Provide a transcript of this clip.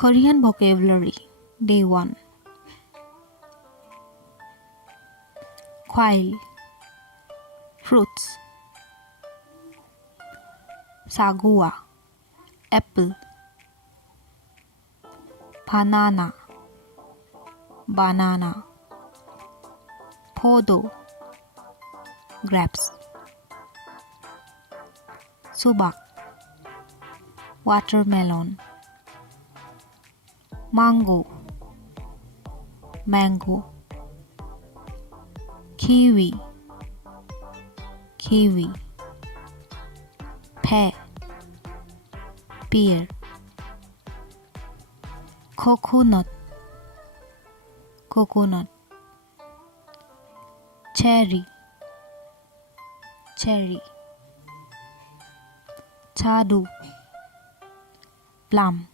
Korean vocabulary. Day 1. Quail, fruits. Sagua, apple. Banana, banana. Podo, grapes. Subak, watermelon. Mango, mango. Kiwi, kiwi. Pear, pear. Coconut, coconut. Cherry, cherry. Chadu, plum.